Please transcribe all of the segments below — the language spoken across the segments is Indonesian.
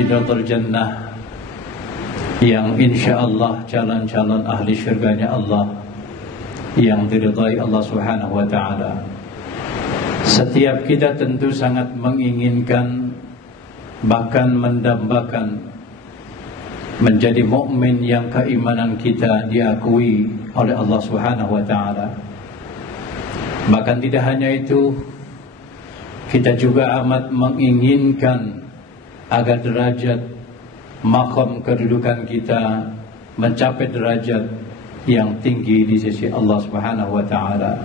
Sidratul Jannah yang insyaallah calon-calon ahli syurganya Allah yang diridhai Allah Subhanahu wa taala. Setiap kita tentu sangat menginginkan, bahkan mendambakan menjadi mukmin yang keimanan kita diakui oleh Allah Subhanahu wa taala. Bahkan tidak hanya itu, kita juga amat menginginkan agar derajat maqam kedudukan kita mencapai derajat yang tinggi di sisi Allah Subhanahu wa taala.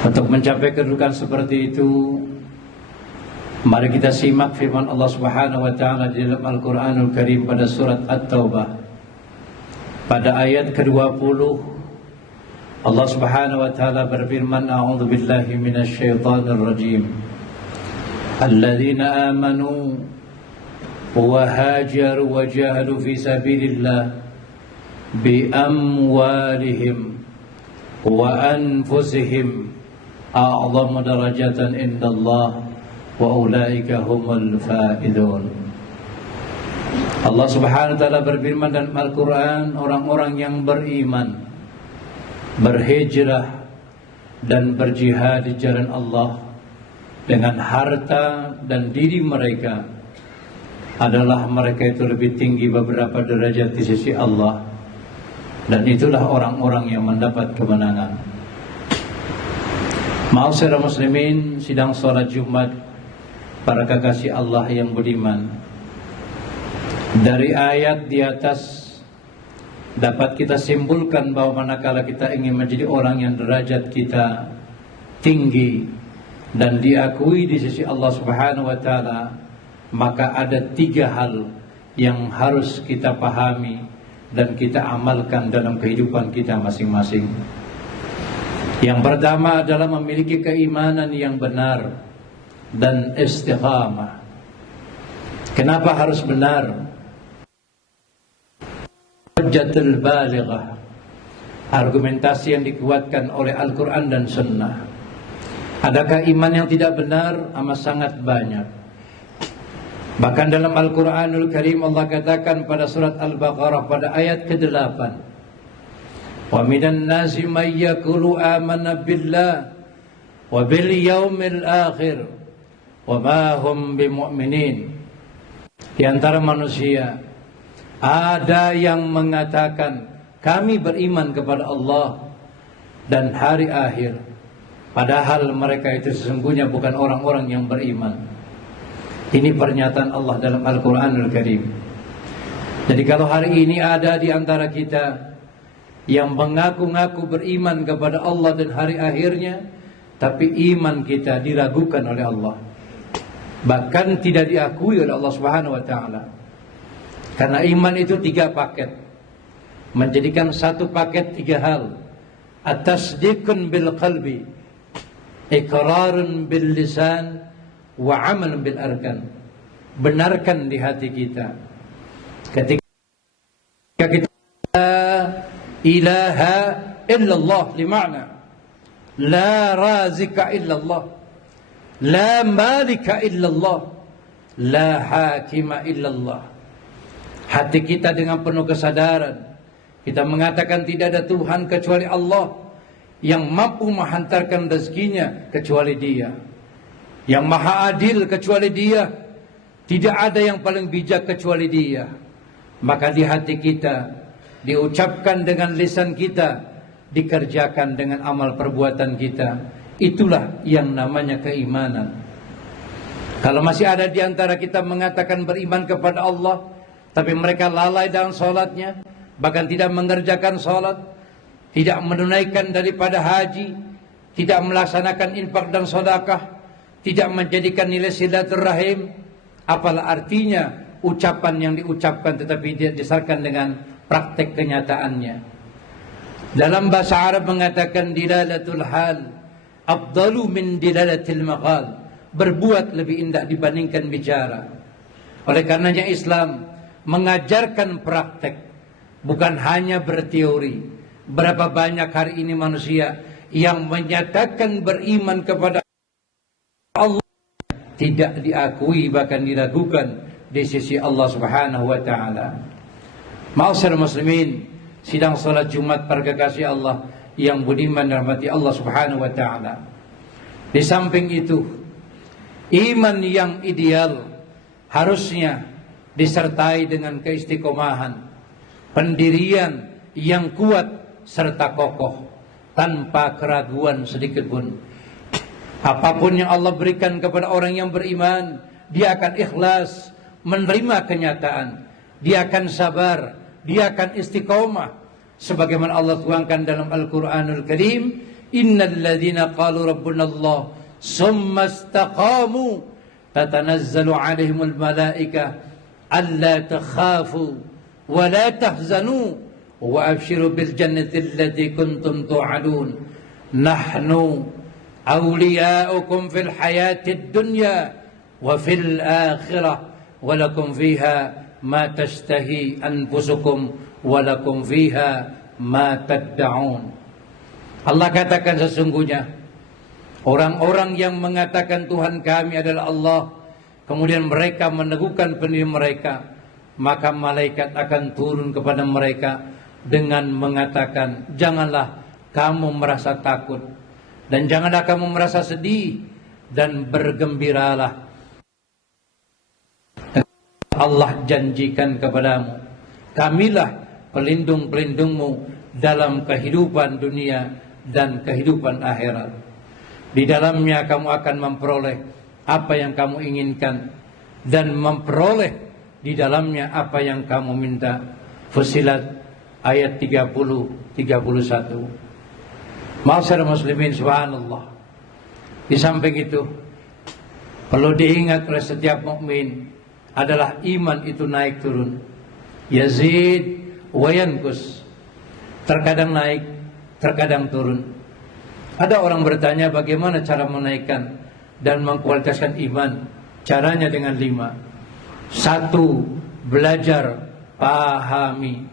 Untuk mencapai kedudukan seperti itu, mari kita simak firman Allah Subhanahu wa taala di dalam Al-Qur'anul Karim pada surat At-Taubah pada ayat ke-20. Allah Subhanahu wa taala berfirman, a'udzu billahi minasy syaithanir rajim. Alladzina amanu wa hajaru wa jahadu fi sabilillah bi amwalihim wa anfusihim a'zamu darajatan indallah wa ulaika humul faizun. Allah Subhanahu wa taala berfirman dalam Al-Qur'an, orang-orang yang beriman, berhijrah dan berjihad di jalan Allah dengan harta dan diri mereka adalah mereka itu lebih tinggi beberapa derajat di sisi Allah, dan itulah orang-orang yang mendapat kemenangan. Ma'asyiral muslimin, sidang salat Jumat para kekasih Allah yang beriman, dari ayat di atas dapat kita simpulkan bahwa manakala kita ingin menjadi orang yang derajat kita tinggi dan diakui di sisi Allah Subhanahu wa taala, maka ada 3 hal yang harus kita pahami dan kita amalkan dalam kehidupan kita masing-masing. Yang pertama adalah memiliki keimanan yang benar dan istiqamah. Kenapa harus benar? Hujjatul balighah, argumentasi yang dikuatkan oleh Al-Quran dan Sunnah. Adakah iman yang tidak benar? Amat sangat banyak. Bahkan dalam Al-Quranul Karim Allah katakan pada surat Al-Baqarah pada ayat ke-8, wa minan nasi may yaqulu amanna billah wa bil yaumil akhir wa ma hum bimu'minin. Di antara manusia ada yang mengatakan kami beriman kepada Allah dan hari akhir, padahal mereka itu sesungguhnya bukan orang-orang yang beriman. Ini pernyataan Allah dalam Al-Quranul Karim. Jadi kalau hari ini ada di antara kita yang mengaku-ngaku beriman kepada Allah dan hari akhirnya, tapi iman kita diragukan oleh Allah, bahkan tidak diakui oleh Allah Subhanahu wa taala. Karena iman itu 3 paket, menjadikan satu paket 3 hal. At-tasdiqun bil qalbi, iqrarun bil lisan, wa amalun bil arkan. Benarkan di hati kita ketika kita ilaha illallah, limakna la razika illallah, la malika illallah, la hakima illallah. Hati kita dengan penuh kesadaran kita mengatakan tidak ada Tuhan kecuali Allah, yang mampu menghantarkan rezekinya kecuali Dia, yang maha adil kecuali Dia, tidak ada yang paling bijak kecuali Dia. Maka di hati kita diucapkan dengan lisan kita, dikerjakan dengan amal perbuatan kita. Itulah yang namanya keimanan. Kalau masih ada di antara kita mengatakan beriman kepada Allah, tapi mereka lalai dalam sholatnya, bahkan tidak mengerjakan sholat, tidak menunaikan daripada haji, tidak melaksanakan infak dan sedekah, tidak menjadikan nilai silaturahim, apalah artinya ucapan yang diucapkan tetapi tidak disarkan dengan praktek kenyataannya. Dalam bahasa Arab mengatakan dilalatul hal afdalu min dilalatil maqal, berbuat lebih indah dibandingkan bicara. Oleh karenanya Islam mengajarkan praktek, bukan hanya berteori. Berapa banyak hari ini manusia yang menyatakan beriman kepada Allah tidak diakui bahkan diragukan di sisi Allah Subhanahu wa taala. Ma'asyiral muslimin, sidang salat Jumat para kekasih Allah yang budiman dan rahmati Allah Subhanahu wa taala. Di samping itu, iman yang ideal harusnya disertai dengan keistiqomahan, pendirian yang kuat serta kokoh tanpa keraguan sedikit pun. Apapun yang Allah berikan kepada orang yang beriman, dia akan ikhlas menerima kenyataan, dia akan sabar, dia akan istiqomah sebagaimana Allah tuangkan dalam Al-Qur'anul Karim, innal ladzina qalu rabbuna Allah summa istaqamu tatanazzalu alaihimul malaikah alla takhafu wa la tahzanu wa abshiru bil jannati allati kuntum tu'adun nahnu awliya'ukum fil hayatid dunya wa fil akhirah wa lakum fiha ma tashtahi anfusukum wa lakum fiha ma tad'un. Allah katakan sesungguhnya orang-orang yang mengatakan Tuhan kami adalah Allah, kemudian mereka meneguhkan pendirian mereka, maka malaikat akan turun kepada mereka dengan mengatakan, janganlah kamu merasa takut dan janganlah kamu merasa sedih, dan bergembiralah. Allah janjikan kepadamu, kamilah pelindung-pelindungmu dalam kehidupan dunia dan kehidupan akhirat. Di dalamnya kamu akan memperoleh apa yang kamu inginkan dan memperoleh di dalamnya apa yang kamu minta. Fussilat ayat 30-31. Ma'asyiral muslimin, subhanallah. Di samping itu perlu diingat oleh setiap mukmin adalah iman itu naik turun, yazid wa yanqus, terkadang naik, terkadang turun. Ada orang bertanya bagaimana cara menaikkan dan mengkualitaskan iman. Caranya dengan 5. 1. Belajar, pahami.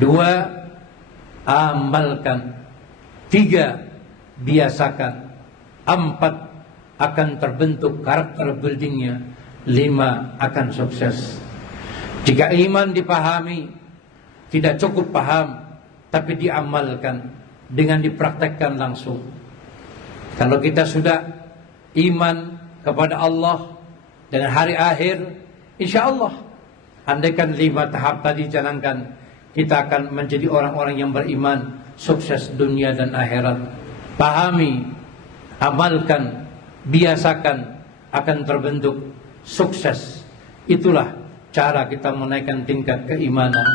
2. Amalkan. 3. Biasakan. 4. Akan terbentuk karakter buildingnya. 5. Akan sukses. Jika iman dipahami, tidak cukup paham, tapi diamalkan dengan dipraktekkan langsung. Kalau kita sudah iman kepada Allah dan hari akhir, insya Allah, andaikan 5 tahap tadi jalankan, kita akan menjadi orang-orang yang beriman, sukses dunia dan akhirat. Pahami, amalkan, biasakan, akan terbentuk sukses. Itulah cara kita menaikkan tingkat keimanan.